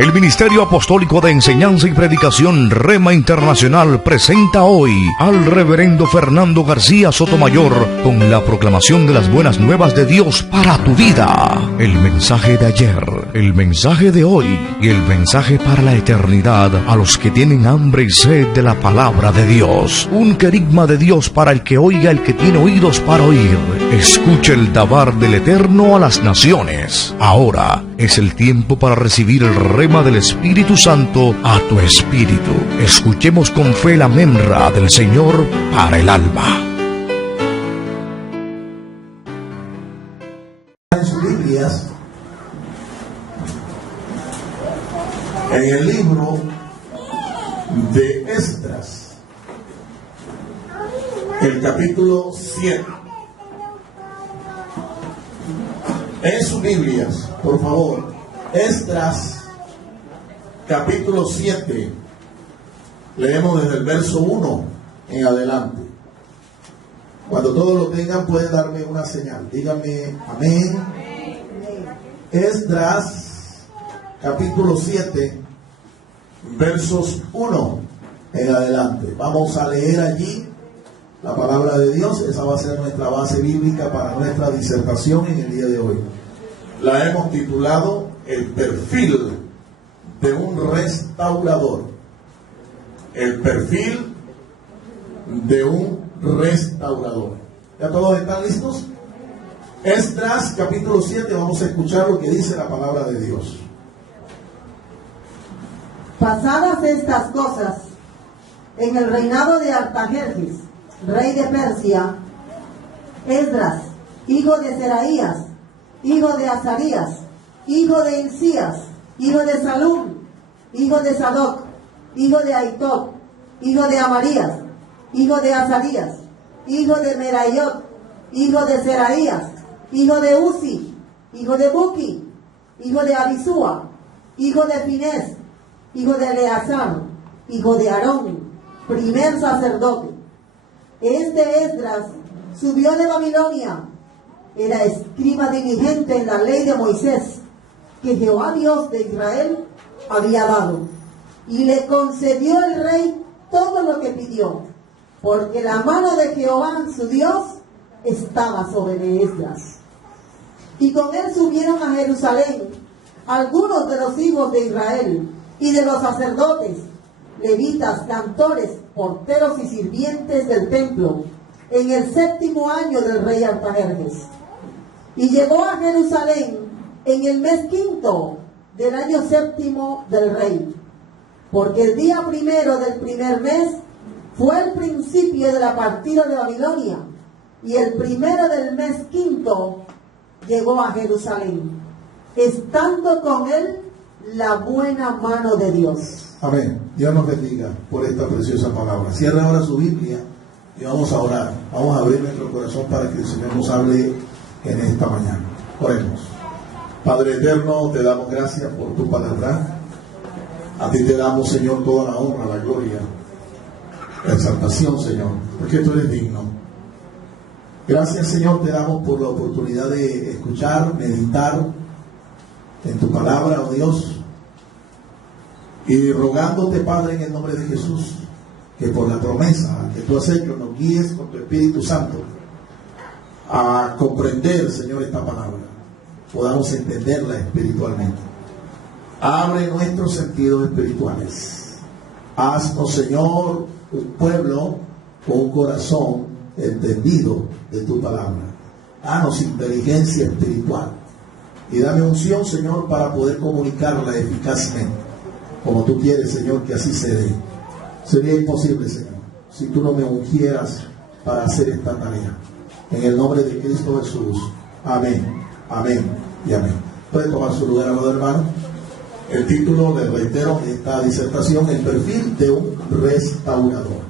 El Ministerio Apostólico de Enseñanza y Predicación Rema Internacional presenta hoy al Reverendo Fernando García Sotomayor con la proclamación de las buenas nuevas de Dios para tu vida. El mensaje de ayer, el mensaje de hoy y el mensaje para la eternidad a los que tienen hambre y sed de la palabra de Dios. Un querigma de Dios para el que oiga, el que tiene oídos para oír. Escuche el dabar del Eterno a las naciones. Ahora es el tiempo para recibir el rema del Espíritu Santo a tu espíritu. Escuchemos con fe la memra del Señor para el alma. En sus Biblias, en el libro de Esdras, el capítulo 7. En sus Biblias, por favor, Esdras, capítulo 7, leemos desde el verso 1 en adelante. Cuando todos lo tengan, pueden darme una señal. Díganme amén. Esdras, capítulo 7, versos 1 en adelante. Vamos a leer allí la palabra de Dios. Esa va a ser nuestra base bíblica para nuestra disertación en el día de hoy. La hemos titulado El perfil de un restaurador. El perfil de un restaurador. ¿Ya todos están listos? Esdras capítulo 7, vamos a escuchar lo que dice la palabra de Dios. Pasadas estas cosas, en el reinado de Artajerjes, rey de Persia, Esdras, hijo de Seraías, hijo de Azarías, hijo de Hilcías, hijo de Salum, hijo de Sadoc, hijo de Ahitob, hijo de Amarías, hijo de Azarías, hijo de Merayot, hijo de Seraías, hijo de Uzi, hijo de Buki, hijo de Abisúa, hijo de Finés, hijo de Eleazar, hijo de Aarón, primer sacerdote. Este Esdras subió de Babilonia, era escriba diligente en la ley de Moisés, que Jehová Dios de Israel había dado, y le concedió el rey todo lo que pidió, porque la mano de Jehová su Dios estaba sobre Esdras. Y con él subieron a Jerusalén algunos de los hijos de Israel y de los sacerdotes, levitas, cantores, porteros y sirvientes del templo, en el 7º año del rey Artajerjes. Y llegó a Jerusalén en el mes 5 del año 7º del rey, porque el día 1 del primer mes fue el principio de la partida de Babilonia, y el 1 del mes 5 llegó a Jerusalén, estando con él la buena mano de Dios. Amén. Dios nos bendiga por esta preciosa palabra. Cierra ahora su Biblia y vamos a orar. Vamos a abrir nuestro corazón para que el Señor nos hable en esta mañana. Oremos. Padre eterno, te damos gracias por tu palabra. A ti te damos, Señor, toda la honra, la gloria, la exaltación, Señor, porque tú eres digno. Gracias, Señor, te damos por la oportunidad de escuchar, meditar en tu palabra, oh Dios, y rogándote, Padre, en el nombre de Jesús, que por la promesa que tú has hecho nos guíes con tu Espíritu Santo a comprender, Señor, esta palabra, podamos entenderla espiritualmente. Abre nuestros sentidos espirituales. Haznos, Señor, un pueblo con un corazón entendido de tu palabra. Danos inteligencia espiritual y dame unción, Señor, para poder comunicarla eficazmente, como tú quieres, Señor, que así se dé. Sería imposible, Señor, si tú no me ungieras para hacer esta tarea. En el nombre de Cristo Jesús. Amén, amén y amén. Puede tomar su lugar, amado hermano. El título, le reitero, de esta disertación: el perfil de un restaurador.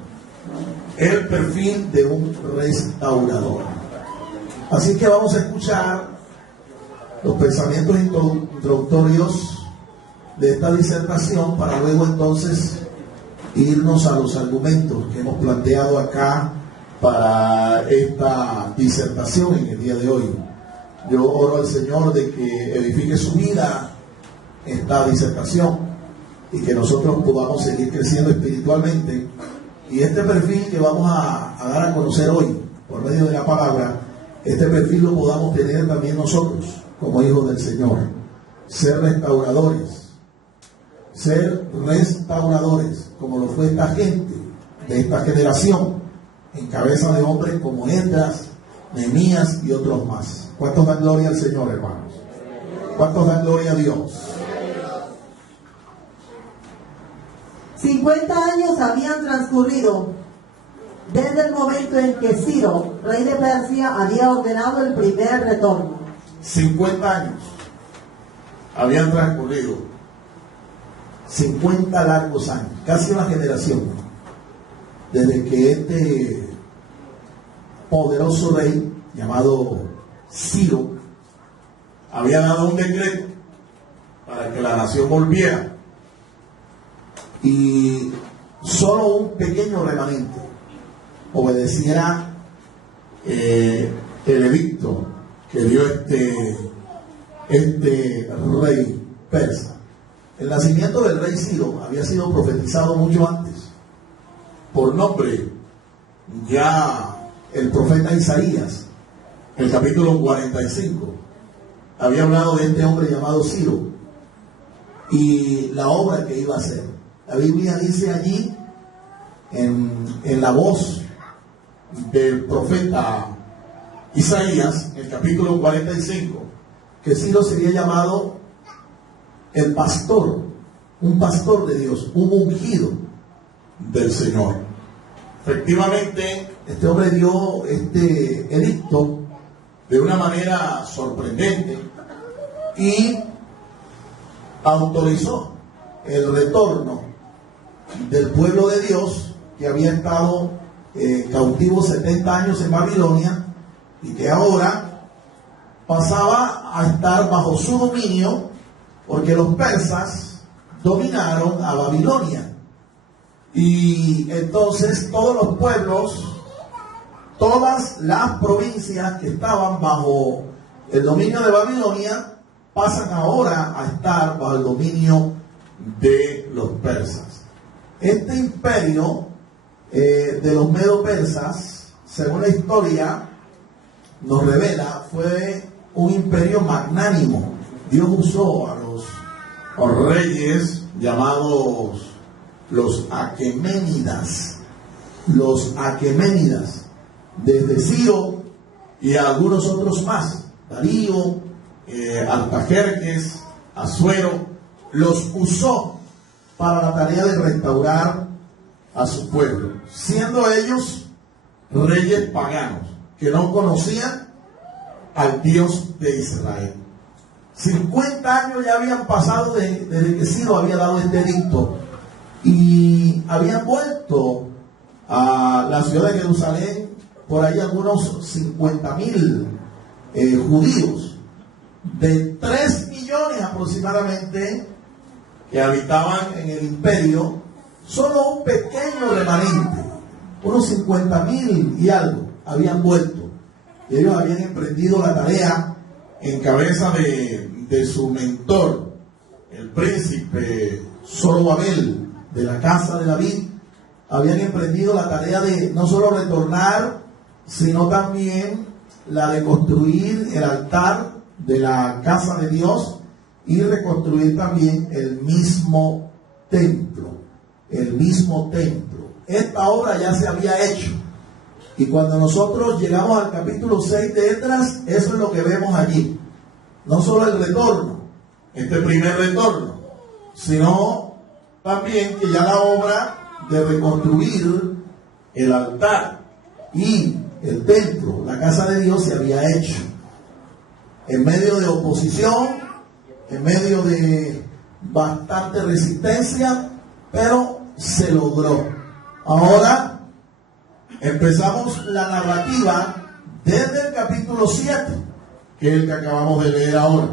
El perfil de un restaurador. Así que vamos a escuchar los pensamientos introductorios de esta disertación para luego entonces irnos a los argumentos que hemos planteado acá para esta disertación en el día de hoy. Yo oro al Señor de que edifique su vida esta disertación y que nosotros podamos seguir creciendo espiritualmente. Y este perfil que vamos a dar a conocer hoy por medio de la palabra, este perfil lo podamos tener también nosotros como hijos del Señor. Ser restauradores, como lo fue esta gente de esta generación, en cabeza de hombres como Esdras, Nehemías y otros más. ¿Cuántos dan gloria al Señor, hermanos? ¿Cuántos dan gloria a Dios? 50 años habían transcurrido desde el momento en que Ciro, rey de Persia, había ordenado el primer retorno. 50 años habían transcurrido, 50 largos años, casi una generación, desde que este poderoso rey llamado Ciro había dado un decreto para que la nación volviera, y solo un pequeño remanente obedeciera el edicto que dio este rey persa. El nacimiento del rey Ciro había sido profetizado mucho antes. Por nombre, ya el profeta Isaías, el capítulo 45, había hablado de este hombre llamado Ciro y la obra que iba a hacer. La Biblia dice allí, en la voz del profeta Isaías, en el capítulo 45, que Ciro sería llamado el pastor, un pastor de Dios, un ungido del Señor. Efectivamente, este hombre dio este edicto de una manera sorprendente y autorizó el retorno del pueblo de Dios que había estado cautivo 70 años en Babilonia y que ahora pasaba a estar bajo su dominio, porque los persas dominaron a Babilonia. Y entonces todos los pueblos, todas las provincias que estaban bajo el dominio de Babilonia, pasan ahora a estar bajo el dominio de los persas. Este imperio de los medo-persas, según la historia nos revela, fue un imperio magnánimo. Dios usó a los reyes llamados los aqueménidas, desde Ciro y algunos otros más, Darío, Artajerjes, Asuero, los usó para la tarea de restaurar a su pueblo, siendo ellos reyes paganos que no conocían al Dios de Israel. 50 años ya habían pasado desde que Ciro había dado este edicto y habían vuelto a la ciudad de Jerusalén por ahí algunos 50,000 judíos de 3 millones aproximadamente que habitaban en el imperio. Solo un pequeño remanente, unos 50,000 y algo, habían vuelto. Y ellos habían emprendido la tarea en cabeza de su mentor, el príncipe Zorobabel, de la casa de David. Habían emprendido la tarea de no solo retornar, sino también la de construir el altar de la casa de Dios y reconstruir también el mismo templo. Esta obra ya se había hecho. Y cuando nosotros llegamos al capítulo 6 de Esdras, eso es lo que vemos allí. No solo el retorno, este primer retorno, sino también que ya la obra de reconstruir el altar y el templo, la casa de Dios, se había hecho. En medio de oposición, en medio de bastante resistencia, pero se logró. Ahora empezamos la narrativa desde el capítulo 7, que es el que acabamos de leer ahora.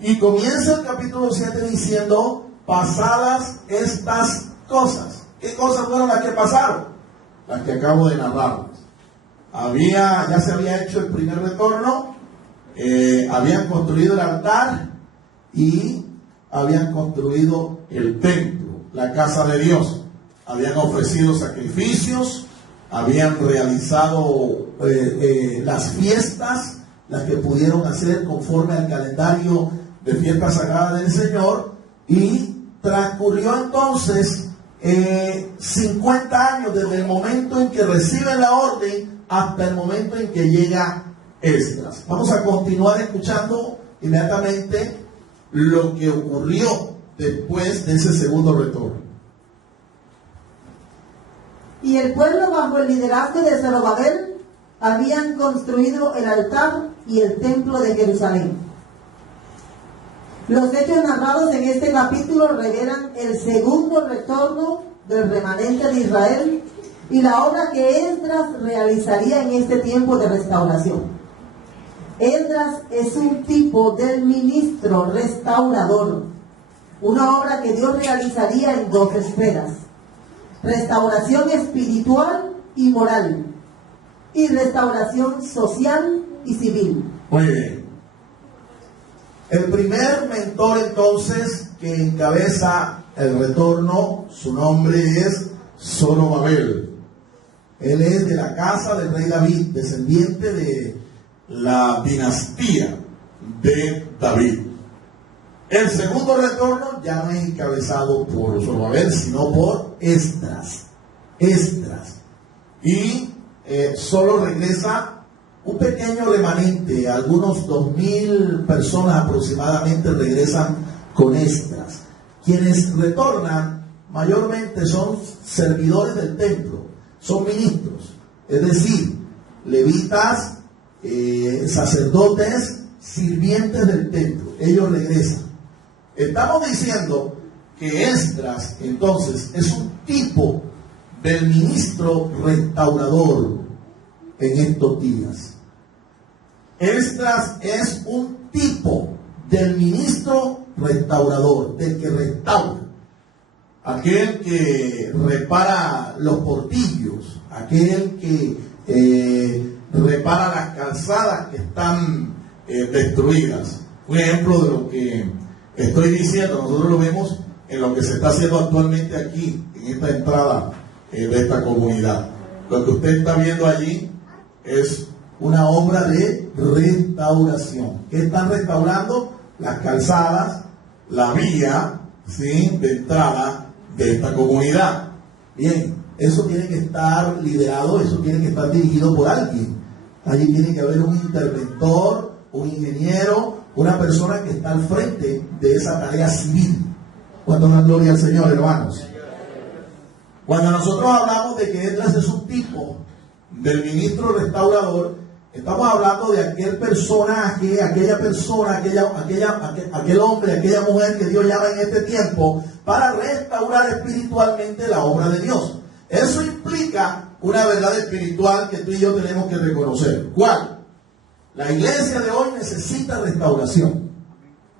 Y comienza el capítulo 7 diciendo: pasadas estas cosas. ¿Qué cosas fueron las que pasaron? Las que acabo de narrar. Ya se había hecho el primer retorno, habían construido el altar y habían construido el templo, la casa de Dios, habían ofrecido sacrificios, habían realizado las fiestas, las que pudieron hacer conforme al calendario de fiesta sagrada del Señor, y transcurrió entonces 50 años desde el momento en que reciben la orden hasta el momento en que llega Esdras. Vamos a continuar escuchando inmediatamente lo que ocurrió después de ese segundo retorno. Y el pueblo, bajo el liderazgo de Zorobabel, habían construido el altar y el templo de Jerusalén. Los hechos narrados en este capítulo revelan el segundo retorno del remanente de Israel y la obra que Esdras realizaría en este tiempo de restauración. Esdras es un tipo del ministro restaurador, una obra que Dios realizaría en dos esferas: restauración espiritual y moral, y restauración social y civil. Muy bien. El primer mentor entonces que encabeza el retorno, su nombre es Zorobabel. Él es de la casa del rey David, descendiente de la dinastía de David. El segundo retorno ya no es encabezado por Zorobabel, sino por Esdras. Y solo regresa un pequeño remanente, algunos 2,000 personas aproximadamente regresan con Esdras. Quienes retornan mayormente son servidores del templo, son ministros, es decir, levitas, sacerdotes, sirvientes del templo. Ellos regresan. Estamos diciendo que Esdras entonces es un tipo del ministro restaurador en estos días. Esdras es un tipo del ministro restaurador, del que restaura, aquel que repara los portillos, aquel que repara las calzadas que están destruidas. Un ejemplo de lo que estoy diciendo, nosotros lo vemos en lo que se está haciendo actualmente aquí, en esta entrada de esta comunidad. Lo que usted está viendo allí es una obra de restauración. ¿Qué están restaurando? Las calzadas, la vía, ¿sí?, de entrada de esta comunidad. Bien, eso tiene que estar liderado, eso tiene que estar dirigido por alguien. Allí tiene que haber un interventor, un ingeniero, una persona que está al frente de esa tarea civil. ¿Cuánto da gloria al Señor, hermanos? Cuando nosotros hablamos de que Esdras es un tipo del ministro restaurador, estamos hablando de aquel personaje, aquel hombre, aquella mujer que Dios llama en este tiempo para restaurar espiritualmente la obra de Dios. Eso implica una verdad espiritual que tú y yo tenemos que reconocer. ¿Cuál? La iglesia de hoy necesita restauración.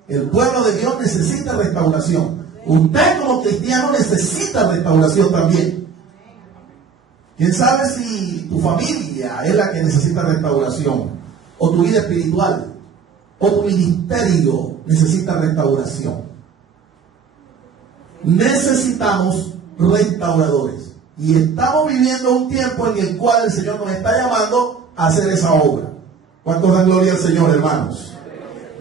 El pueblo de Dios necesita restauración. Usted como cristiano necesita restauración también. ¿Quién sabe si tu familia es la que necesita restauración? O tu vida espiritual, o tu ministerio necesita restauración. Necesitamos restauradores. Y estamos viviendo un tiempo en el cual el Señor nos está llamando a hacer esa obra. ¿Cuántos dan gloria al Señor, hermanos?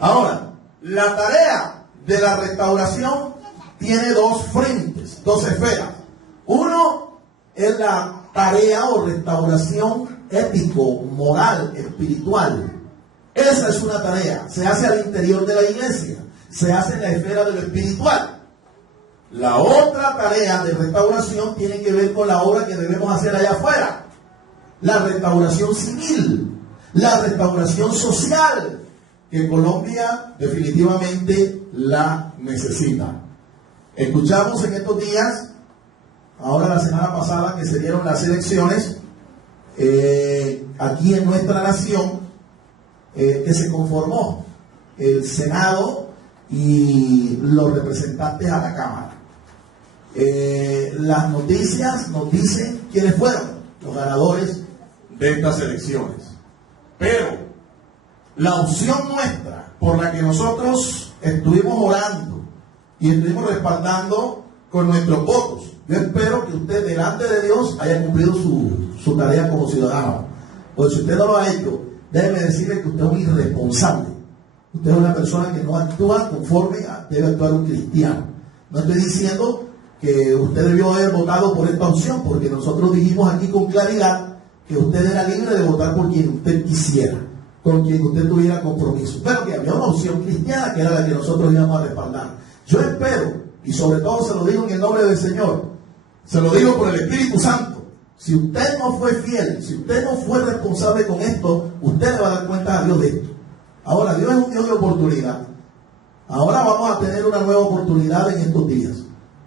Ahora, la tarea de la restauración tiene dos frentes, dos esferas. Uno es la tarea o restauración ético, moral, espiritual. Esa es una tarea. Se hace al interior de la iglesia. Se hace en la esfera de lo espiritual. La otra tarea de restauración tiene que ver con la obra que debemos hacer allá afuera. La restauración civil, la restauración social, que Colombia definitivamente la necesita. Escuchamos en estos días, ahora la semana pasada, que se dieron las elecciones aquí en nuestra nación, que se conformó el Senado y los representantes a la Cámara. Las noticias nos dicen quiénes fueron los ganadores de estas elecciones. Pero la opción nuestra, por la que nosotros estuvimos orando y estuvimos respaldando con nuestros votos. Yo espero que usted delante de Dios haya cumplido su tarea como ciudadano. Porque si usted no lo ha hecho, déjeme decirle que usted es un irresponsable. Usted es una persona que no actúa conforme debe actuar un cristiano. No estoy diciendo que usted debió haber votado por esta opción, porque nosotros dijimos aquí con claridad que usted era libre de votar por quien usted quisiera, con quien usted tuviera compromiso, pero que había una opción cristiana que era la que nosotros íbamos a respaldar. Yo espero, y sobre todo se lo digo en el nombre del Señor, se lo digo por el Espíritu Santo, si usted no fue fiel, si usted no fue responsable con esto, usted le va a dar cuenta a Dios de esto. Ahora, Dios es un Dios de oportunidad. Ahora vamos a tener una nueva oportunidad en estos días.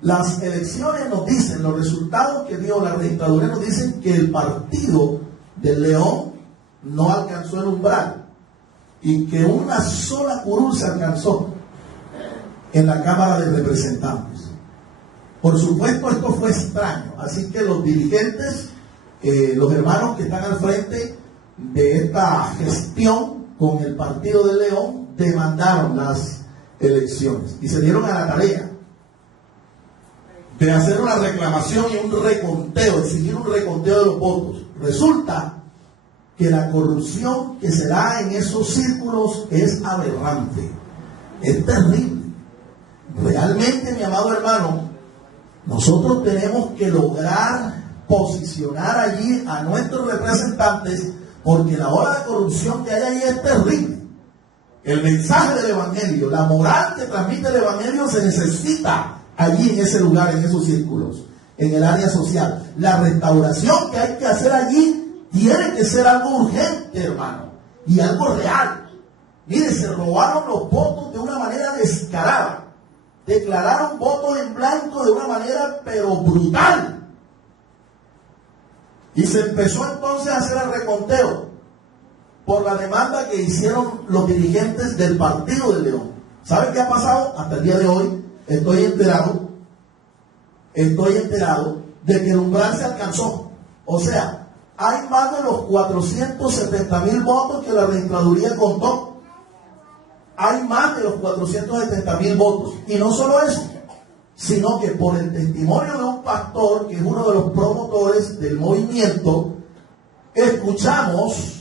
Las elecciones nos dicen, los resultados que dio la registraduría nos dicen que el partido del León no alcanzó el umbral y que una sola curul se alcanzó en la Cámara de Representantes. Por supuesto, esto fue extraño, así que los dirigentes, los hermanos que están al frente de esta gestión con el partido del León, demandaron las elecciones y se dieron a la tarea de hacer una reclamación y un reconteo, exigir un reconteo de los votos. Resulta que la corrupción que se da en esos círculos es aberrante, es terrible. Realmente, mi amado hermano, nosotros tenemos que lograr posicionar allí a nuestros representantes, porque la ola de corrupción que hay allí es terrible. El mensaje del Evangelio, la moral que transmite el Evangelio se necesita allí en ese lugar, en esos círculos, en el área social. La restauración que hay que hacer allí tiene que ser algo urgente, hermano, y algo real. Mire, se robaron los votos de una manera descarada. Declararon votos en blanco de una manera pero brutal. Y se empezó entonces a hacer el reconteo por la demanda que hicieron los dirigentes del Partido del León. ¿Saben qué ha pasado? Hasta el día de hoy estoy enterado de que el umbral se alcanzó. O sea, hay más de los 470,000 votos que la registraduría contó. Hay más de los 470,000 votos. Y no solo eso, sino que por el testimonio de un pastor, que es uno de los promotores del movimiento, escuchamos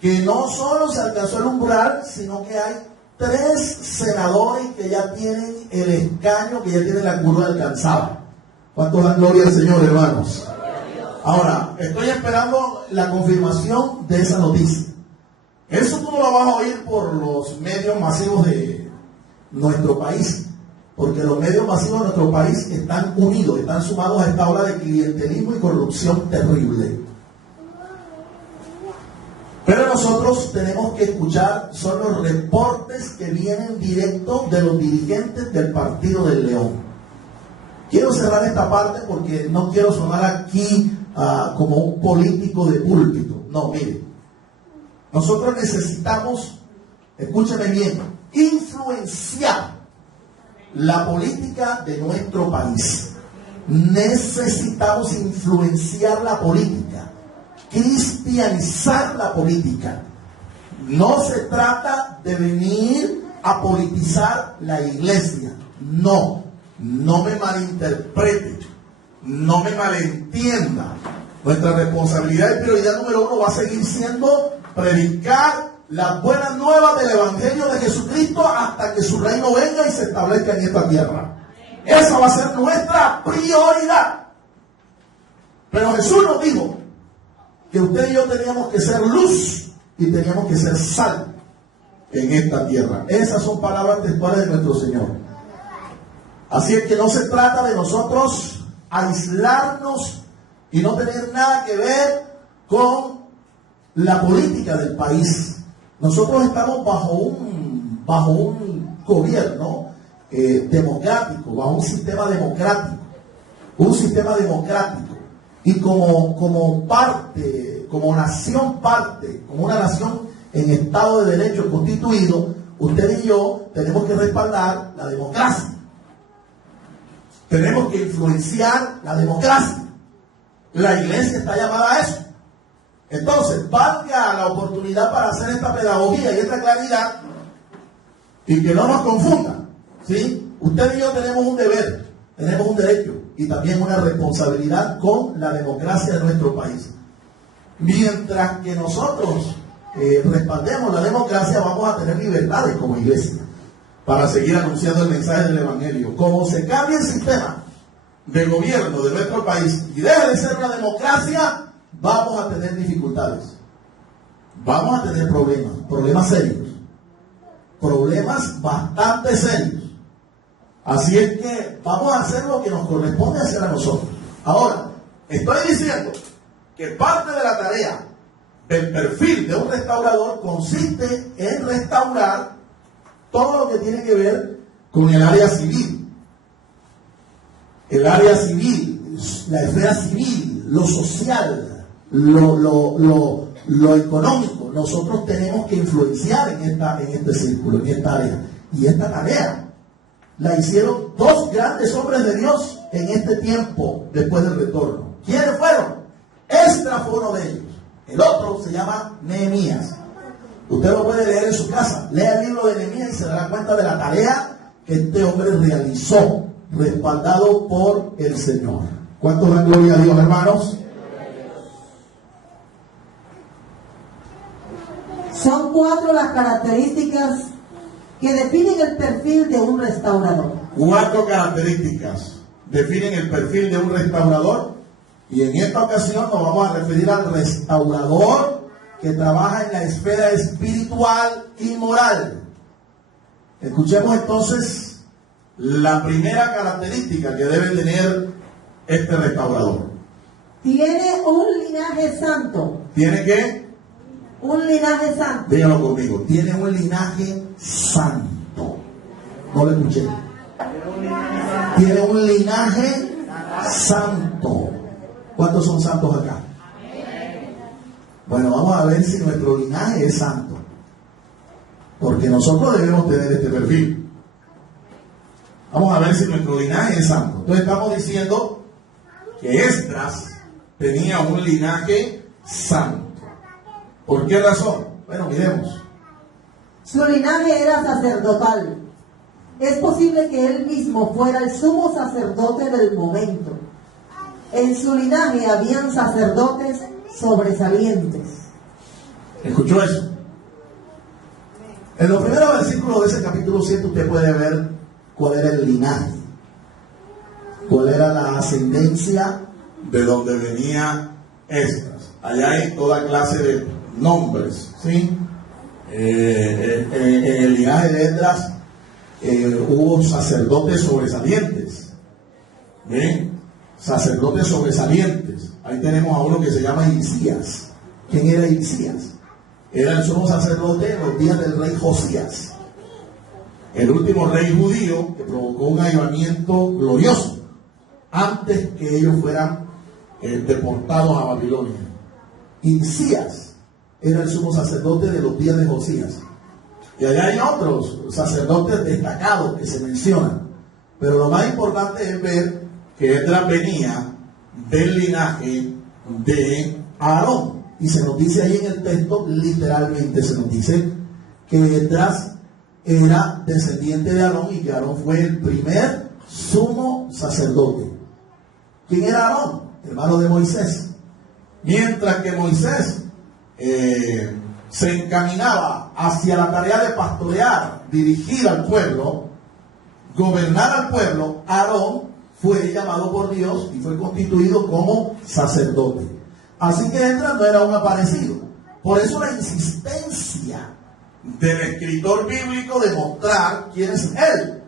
que no solo se alcanzó el umbral, sino que hay 3 senadores que ya tienen el escaño, que ya tienen la curva alcanzada. ¿Cuántos dan gloria al Señor, hermanos? Ahora, estoy esperando la confirmación de esa noticia. Eso tú no lo vas a oír por los medios masivos de nuestro país, porque los medios masivos de nuestro país están unidos, están sumados a esta ola de clientelismo y corrupción terrible. Pero nosotros tenemos que escuchar, son los reportes que vienen directos de los dirigentes del Partido del León. Quiero cerrar esta parte porque no quiero sonar aquí como un político de púlpito. No, mire, nosotros necesitamos, escúcheme bien, influenciar la política de nuestro país. Necesitamos influenciar la política, cristianizar la política. No se trata de venir a politizar la iglesia. No me malinterprete, no me malentienda. Nuestra responsabilidad y prioridad número 1 va a seguir siendo predicar las buenas nuevas del Evangelio de Jesucristo hasta que su reino venga y se establezca en esta tierra. Esa va a ser nuestra prioridad. Pero Jesús nos dijo que usted y yo teníamos que ser luz y teníamos que ser sal en esta tierra. Esas son palabras textuales de nuestro Señor. Así es que no se trata de nosotros aislarnos y no tener nada que ver con la política del país. Nosotros estamos bajo un gobierno democrático, bajo un sistema democrático. Y como parte, como una nación en Estado de Derecho constituido, usted y yo tenemos que respaldar la democracia. Tenemos que influenciar la democracia. La iglesia está llamada a eso. Entonces, valga la oportunidad para hacer esta pedagogía y esta claridad y que no nos confundan, ¿sí? Usted y yo tenemos un deber, tenemos un derecho y también una responsabilidad con la democracia de nuestro país. Mientras que nosotros respaldemos la democracia, vamos a tener libertades como iglesia para seguir anunciando el mensaje del Evangelio. Como se cambie el sistema de gobierno de nuestro país y deje de ser una democracia, vamos a tener dificultades. Vamos a tener problemas serios, problemas bastante serios. Así es que vamos a hacer lo que nos corresponde hacer a nosotros. Ahora, estoy diciendo que parte de la tarea del perfil de un restaurador consiste en restaurar todo lo que tiene que ver con el área civil. El área civil, la esfera civil, lo social, lo económico. Nosotros tenemos que influenciar en este círculo, en esta área. Y esta tarea la hicieron dos grandes hombres de Dios en este tiempo después del retorno. ¿Quiénes fueron? Esdras fue uno de ellos. El otro se llama Nehemías. Usted lo puede leer en su casa. Lea el libro de Nehemías y se dará cuenta de la tarea que este hombre realizó, respaldado por el Señor. ¿Cuántos dan gloria a Dios, hermanos? Son 4 las características que definen el perfil de un restaurador. 4 características definen el perfil de un restaurador, y en esta ocasión nos vamos a referir al restaurador que trabaja en la esfera espiritual y moral. Escuchemos entonces la primera característica que debe tener este restaurador. Tiene un linaje santo. ¿Tiene qué? Un linaje santo. Dígalo conmigo. Tiene un linaje santo. No lo escuché. Tiene un linaje santo. ¿Cuántos son santos acá? Bueno, vamos a ver si nuestro linaje es santo. Porque nosotros debemos tener este perfil. Vamos a ver si nuestro linaje es santo. Entonces estamos diciendo que Esdras tenía un linaje santo. ¿Por qué razón? Bueno, miremos. Su linaje era sacerdotal. Es posible que él mismo fuera el sumo sacerdote del momento. En su linaje habían sacerdotes sobresalientes. ¿Escuchó eso? En los primeros versículos de ese capítulo 7 usted puede ver cuál era el linaje, cuál era la ascendencia de donde venía Esdras. Allá hay toda clase de nombres, ¿sí? En el linaje de Esdras hubo sacerdotes sobresalientes. ¿Bien? Sacerdotes sobresalientes. Ahí tenemos a uno que se llama Hilcías. ¿Quién era Hilcías? Era el sumo sacerdote en los días del rey Josías, el último rey judío que provocó un avivamiento glorioso antes que ellos fueran deportados a Babilonia. Hilcías era el sumo sacerdote de los días de Josías. Y allá hay otros sacerdotes destacados que se mencionan, pero lo más importante es ver que Esdras venía del linaje de Aarón. Y se nos dice ahí en el texto, literalmente se nos dice que Esdras era descendiente de Aarón y que Aarón fue el primer sumo sacerdote. ¿Quién era Aarón? Hermano de Moisés. Mientras que Moisés se encaminaba hacia la tarea de pastorear, dirigir al pueblo, gobernar al pueblo, Aarón fue llamado por Dios y fue constituido como sacerdote. Así que Esdras no era un aparecido. Por eso la insistencia del escritor bíblico de mostrar quién es él,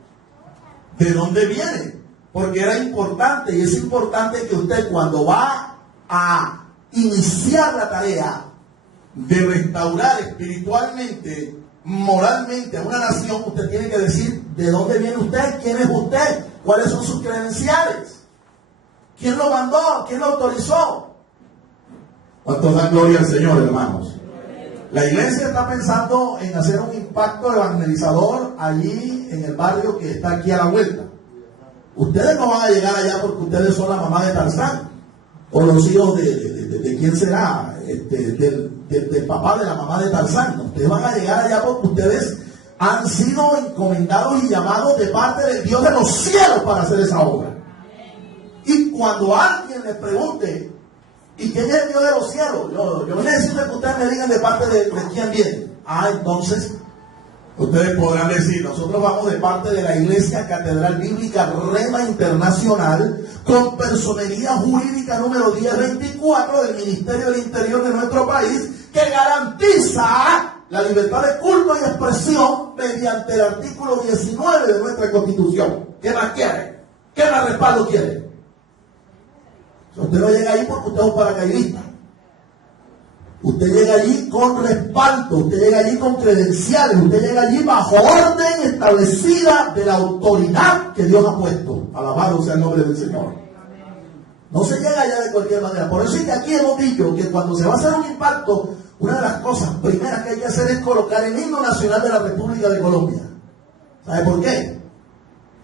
de dónde viene, porque era importante, y es importante que usted, cuando va a iniciar la tarea de restaurar espiritualmente, moralmente a una nación, usted tiene que decir de dónde viene usted, quién es usted, cuáles son sus credenciales, quién lo mandó, quién lo autorizó. ¿Cuántos dan gloria al Señor, hermanos? La iglesia está pensando en hacer un impacto evangelizador allí en el barrio que está aquí a la vuelta. Ustedes no van a llegar allá porque ustedes son la mamá de Tarzán, o los hijos de quién será, del papá de la mamá de Tarzán. Ustedes van a llegar allá porque ustedes han sido encomendados y llamados de parte del Dios de los cielos para hacer esa obra. Y cuando alguien le pregunte, ¿y quién es el Dios de los cielos? Yo necesito que ustedes me digan de parte de quién viene. Entonces ustedes podrán decir, nosotros vamos de parte de la Iglesia Catedral Bíblica Rema Internacional, con personería jurídica número 1024 del Ministerio del Interior de nuestro país, que garantiza la libertad de culto y expresión mediante el artículo 19 de nuestra Constitución. ¿Qué más quiere? ¿Qué más respaldo quiere? Usted no llega ahí porque usted es un paracaidista. Usted llega allí con respaldo, usted llega allí con credenciales, usted llega allí bajo orden establecida de la autoridad que Dios ha puesto. Alabado sea el nombre del Señor. No se llega allá de cualquier manera. Por eso es que aquí hemos dicho que cuando se va a hacer un impacto, una de las cosas primeras que hay que hacer es colocar el himno nacional de la República de Colombia. ¿Sabe por qué?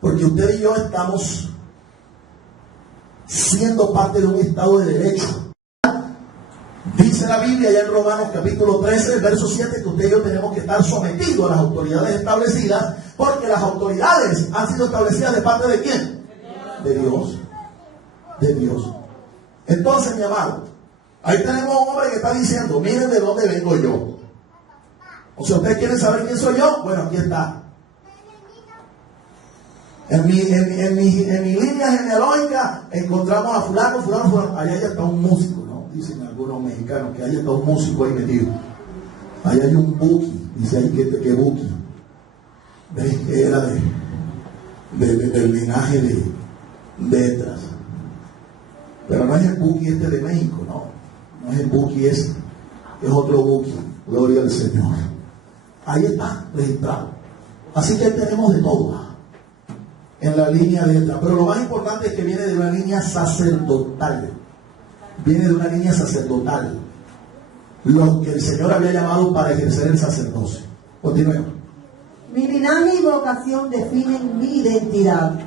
Porque usted y yo estamos siendo parte de un Estado de Derecho. Dice la Biblia allá en Romanos capítulo 13, verso 7, que usted y yo tenemos que estar sometidos a las autoridades establecidas, porque las autoridades han sido establecidas de parte de ¿quién? De Dios. De Dios. Entonces, mi amado, ahí tenemos a un hombre que está diciendo, miren de dónde vengo yo. O sea, ¿ustedes quieren saber quién soy yo? Bueno, aquí está. En mi línea genealógica encontramos a fulano. Allá ya está un músico, ¿no? Dicen algunos mexicanos que allá está un músico ahí metido. Allá hay un buki, dice ahí que buki. ¿Ves? Que era del linaje de Esdras. Pero no es el buki este de México, no. No es el buki ese, es otro buki. Gloria al Señor. Ahí está registrado. Así que tenemos de todo en la línea de Esdras. Pero lo más importante es que viene de una línea sacerdotal. Viene de una línea sacerdotal. Los que el Señor había llamado para ejercer el sacerdocio. Continuemos. Mi linaje y vocación definen mi identidad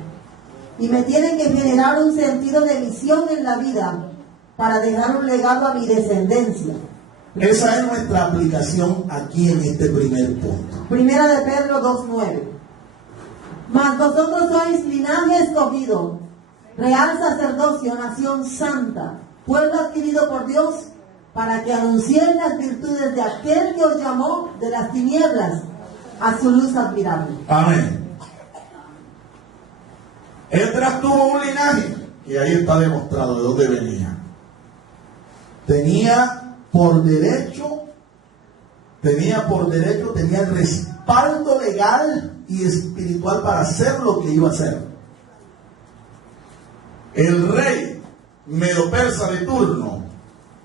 y me tienen que generar un sentido de misión en la vida para dejar un legado a mi descendencia. Esa es nuestra aplicación aquí en este primer punto. Primera de Pedro 2:9. Mas vosotros sois linaje escogido, real sacerdocio, nación santa, pueblo adquirido por Dios, para que anunciéis las virtudes de aquel que os llamó de las tinieblas a su luz admirable. Amén. Esdras tuvo un linaje y ahí está demostrado de dónde venía. Tenía por derecho, tenía el respaldo legal y espiritual para hacer lo que iba a hacer. El rey medo-persa de turno,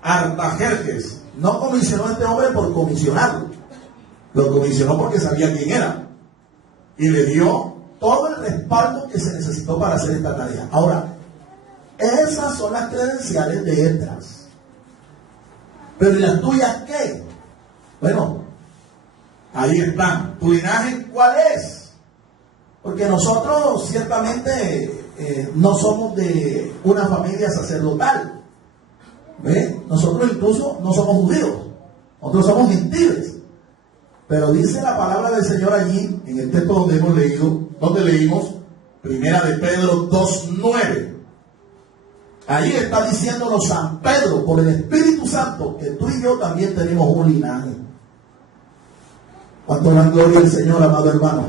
Artajerjes, no comisionó a este hombre por comisionarlo. Lo comisionó porque sabía quién era. Y le dio todo el respaldo que se necesitó para hacer esta tarea. Ahora, esas son las credenciales de Esdras. Pero ¿y las tuyas qué? Bueno, ahí están. ¿Tu linaje cuál es? Porque nosotros ciertamente no somos de una familia sacerdotal. ¿Ve? Nosotros incluso no somos judíos. Nosotros somos gentiles. Pero dice la palabra del Señor allí, en el texto donde hemos leído, donde leímos, Primera de Pedro 2:9. Ahí está diciéndonos San Pedro, por el Espíritu Santo, que tú y yo también tenemos un linaje. ¿Cuánto la gloria al Señor, amado hermano?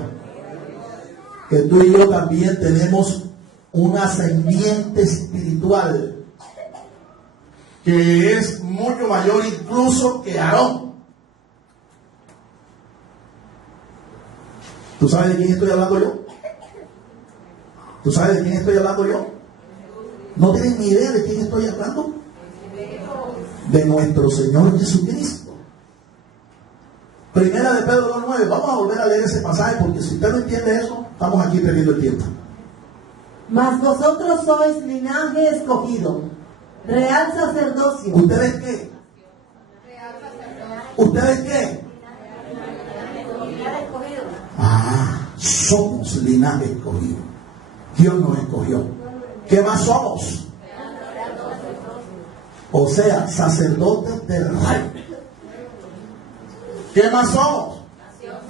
Que tú y yo también tenemos un ascendiente espiritual que es mucho mayor incluso que Aarón. ¿Tú sabes de quién estoy hablando yo? ¿Tú sabes de quién estoy hablando yo? ¿No tienen ni idea de quién estoy hablando? De nuestro Señor Jesucristo. Primera de Pedro 2:9. Vamos a volver a leer ese pasaje porque si usted no entiende eso, estamos aquí perdiendo el tiempo. Mas vosotros sois linaje escogido, real sacerdocio. ¿Ustedes qué? ¿Ustedes qué? Somos linaje escogido. Dios nos escogió. ¿Qué más somos? O sea, sacerdotes del rey. ¿Qué más somos?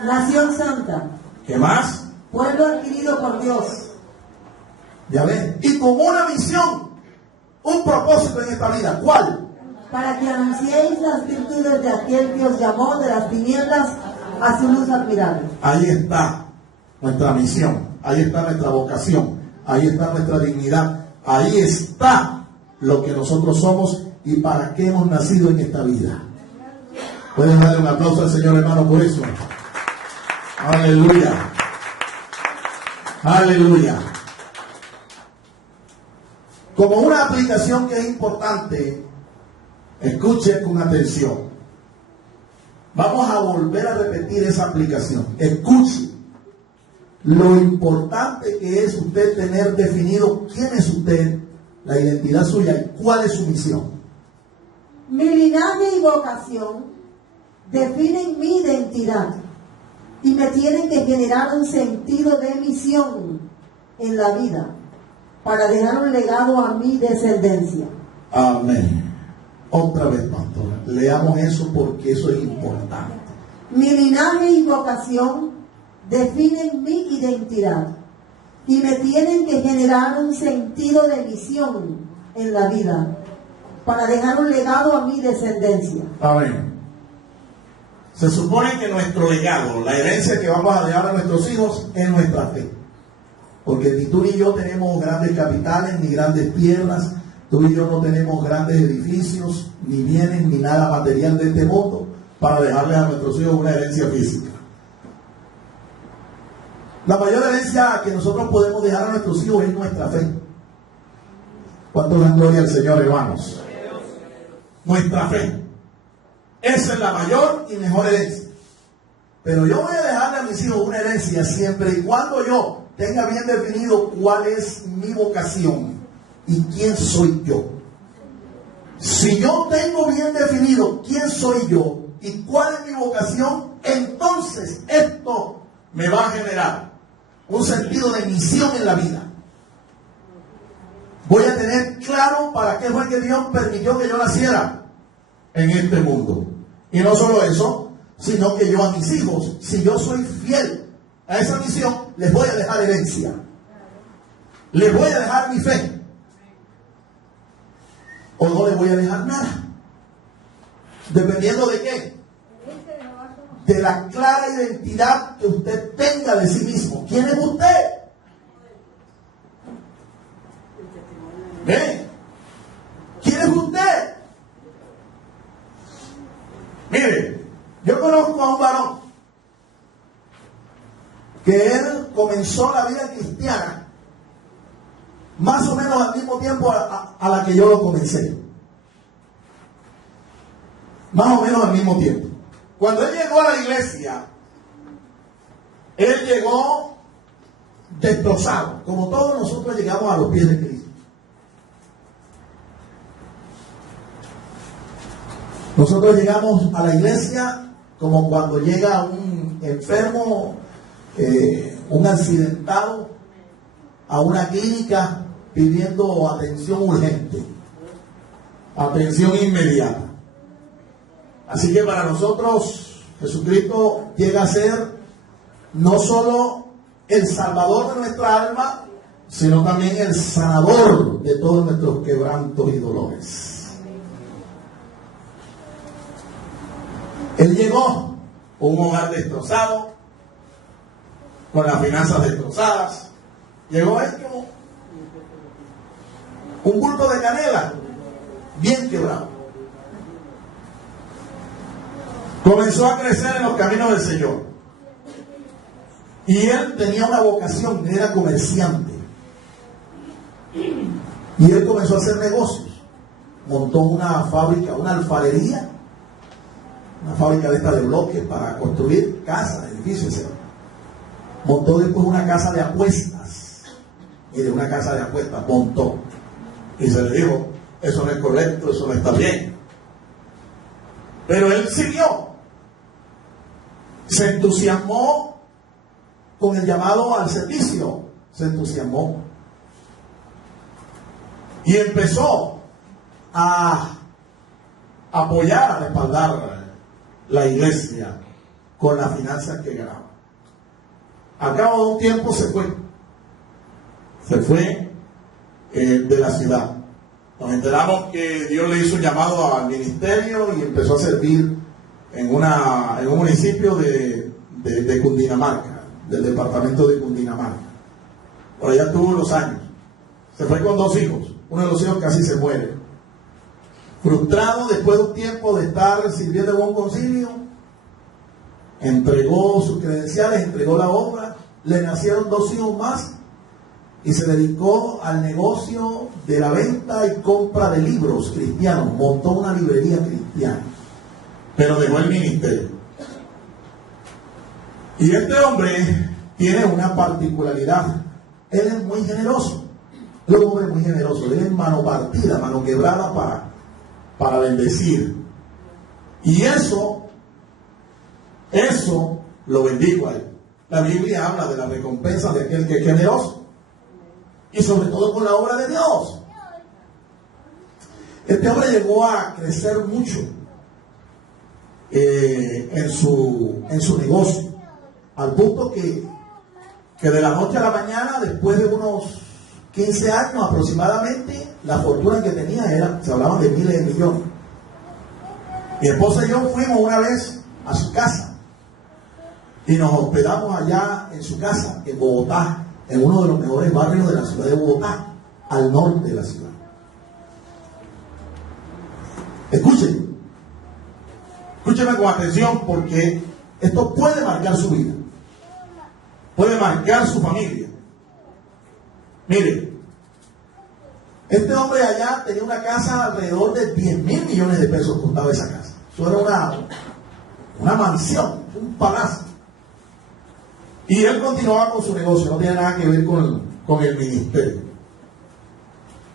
nación santa, ¿qué más? pueblo adquirido por Dios, Ya ven, y con una misión, un propósito en esta vida. ¿Cuál? para que anunciéis las virtudes de aquel que os llamó de las tinieblas a su luz admirable. Ahí está nuestra misión, ahí está nuestra vocación, ahí está nuestra dignidad, ahí está lo que nosotros somos y para qué hemos nacido en esta vida. Pueden darle un aplauso al Señor, hermano, por eso. Aleluya. Aleluya. Como una aplicación que es importante, escuche con atención. Vamos a volver a repetir esa aplicación. Escuche lo importante que es usted tener definido quién es usted, la identidad suya y cuál es su misión. Mi linaje y vocación definen mi identidad y me tienen que generar un sentido de misión en la vida para dejar un legado a mi descendencia. Amén. Otra vez, pastora, leamos eso porque eso es importante. Mi linaje y vocación definen mi identidad y me tienen que generar un sentido de misión en la vida para dejar un legado a mi descendencia. Amén. Se supone que nuestro legado, la herencia que vamos a dejar a nuestros hijos, es nuestra fe. Porque ni tú ni yo tenemos grandes capitales, ni grandes tierras, tú y yo no tenemos grandes edificios, ni bienes, ni nada material de este mundo para dejarles a nuestros hijos una herencia física. La mayor herencia que nosotros podemos dejar a nuestros hijos es nuestra fe. ¿Cuánto dan gloria al Señor, hermanos? Nuestra fe. Esa es la mayor y mejor herencia. Pero yo voy a dejarle a mis hijos una herencia siempre y cuando yo tenga bien definido cuál es mi vocación y quién soy yo. Si yo tengo bien definido quién soy yo y cuál es mi vocación, entonces esto me va a generar un sentido de misión en la vida. Voy a tener claro para qué fue que Dios permitió que yo naciera en este mundo. Y no solo eso, sino que yo a mis hijos, si yo soy fiel a esa misión, les voy a dejar herencia. Les voy a dejar mi fe. O no les voy a dejar nada. ¿Dependiendo de qué? De la clara identidad que usted tenga de sí mismo. ¿Quién es usted? ¿Ve? ¿Quién es usted? Mire, yo conozco a un varón que él comenzó la vida cristiana más o menos al mismo tiempo a la que yo lo comencé. Más o menos al mismo tiempo. Cuando él llegó a la iglesia, él llegó destrozado, como todos nosotros llegamos a los pies de Cristo. Nosotros llegamos a la iglesia como cuando llega un enfermo, un accidentado, a una clínica pidiendo atención urgente, atención inmediata. Así que para nosotros Jesucristo llega a ser no solo el salvador de nuestra alma, sino también el sanador de todos nuestros quebrantos y dolores. Él llegó con un hogar destrozado, con las finanzas destrozadas. Llegó él como un bulto de canela, bien quebrado. Comenzó a crecer en los caminos del Señor. Y él tenía una vocación, era comerciante. Y él comenzó a hacer negocios. Montó una fábrica, una alfarería, una fábrica de esta de bloques para construir casas, edificios, etc. Montó después una casa de apuestas. Y de una casa de apuestas montó. Y se le dijo, eso no es correcto, eso no está bien. Pero él siguió. Se entusiasmó con el llamado al servicio. Se entusiasmó. Y empezó a apoyar, a respaldar la iglesia con las finanzas que ganaba. Al cabo de un tiempo se fue de la ciudad. Nos enteramos que Dios le hizo un llamado al ministerio y empezó a servir en un municipio de Cundinamarca, del departamento de Cundinamarca. Por allá tuvo unos años. Se fue con 2 hijos. Uno de los hijos casi se muere. Frustrado después de un tiempo de estar sirviendo en un concilio, entregó sus credenciales, entregó la obra, le nacieron 2 hijos más y se dedicó al negocio de la venta y compra de libros cristianos. Montó una librería cristiana, pero dejó el ministerio. Y este hombre tiene una particularidad. Él es muy generoso. Él es un hombre muy generoso. Él es mano partida, mano quebrada para bendecir. Y eso lo bendijo a él. La Biblia habla de la recompensa de aquel que es generoso. Y sobre todo con la obra de Dios. Este hombre llegó a crecer mucho en su negocio, al punto que de la noche a la mañana, después de unos 15 años aproximadamente, la fortuna que tenía se hablaban de miles de millones. Mi esposa y yo fuimos una vez a su casa y nos hospedamos allá en su casa, en Bogotá, en uno de los mejores barrios de la ciudad de Bogotá, al norte de la ciudad. Escúchenme con atención, porque esto puede marcar su vida, puede marcar su familia. Mire, este hombre allá tenía una casa alrededor de 10.000 millones de pesos, costaba esa casa. Eso era una mansión, un palacio. Y él continuaba con su negocio, no tiene nada que ver con el ministerio,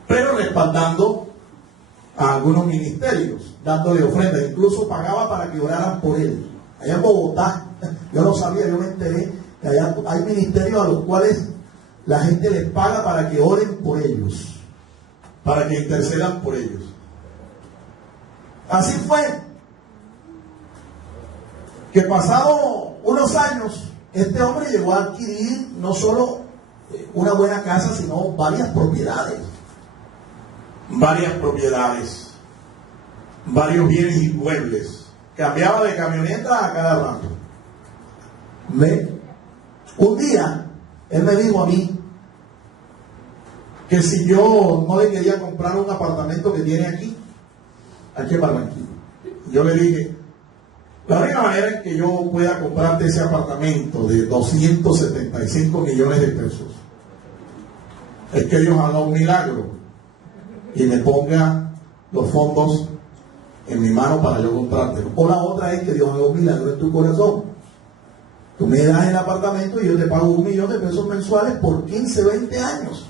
pero respaldando a algunos ministerios, dándole ofrendas, incluso pagaba para que oraran por él. Allá en Bogotá, yo no sabía, yo me enteré que allá hay ministerios a los cuales la gente les paga para que oren por ellos, para que intercedan por ellos. Así fue que pasado unos años, este hombre llegó a adquirir no solo una buena casa, sino varias propiedades, varios bienes inmuebles. Cambiaba de camioneta a cada rato. Un día, él me dijo a mí que si yo no le quería comprar un apartamento que tiene aquí en Barranquilla. Yo le dije, la única manera en que yo pueda comprarte ese apartamento de 275 millones de pesos es que Dios haga un milagro y me ponga los fondos en mi mano para yo comprártelo. O la otra es que Dios haga un milagro en tu corazón. Tú me das el apartamento y yo te pago 1 millón de pesos mensuales por 15, 20 años.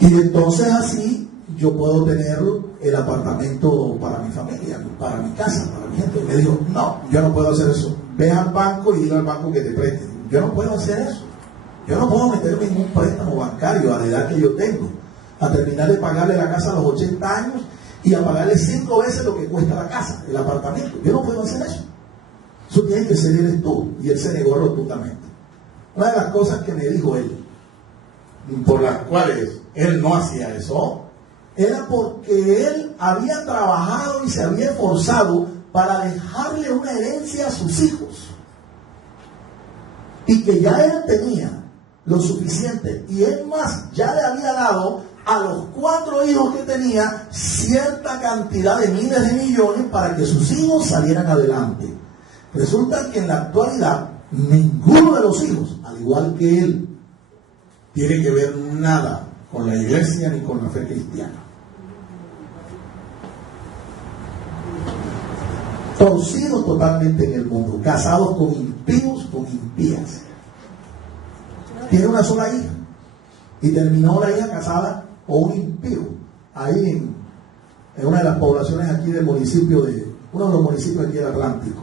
Y entonces así yo puedo tener el apartamento para mi familia, para mi casa, para mi gente. Y me dijo, no, yo no puedo hacer eso. Ve al banco y dile al banco que te preste. Yo no puedo hacer eso. Yo no puedo meterme en un préstamo bancario a la edad que yo tengo, a terminar de pagarle la casa a los 80 años y a pagarle 5 veces lo que cuesta la casa, el apartamento. Yo no puedo hacer eso. Eso tiene que ser eres tú. Y él se negó rotundamente. Una de las cosas que me dijo él, por las cuales él no hacía eso, era porque él había trabajado y se había esforzado para dejarle una herencia a sus hijos. Y que ya él tenía lo suficiente. Y él más, ya le había dado a los 4 hijos que tenía cierta cantidad de miles de millones para que sus hijos salieran adelante. Resulta que en la actualidad ninguno de los hijos, al igual que él, tiene que ver nada con la iglesia ni con la fe cristiana. Torcidos totalmente en el mundo, casados con impíos, con impías. Tiene una sola hija y terminó la hija casada con un impío ahí en una de las poblaciones aquí del municipio uno de los municipios aquí del Atlántico.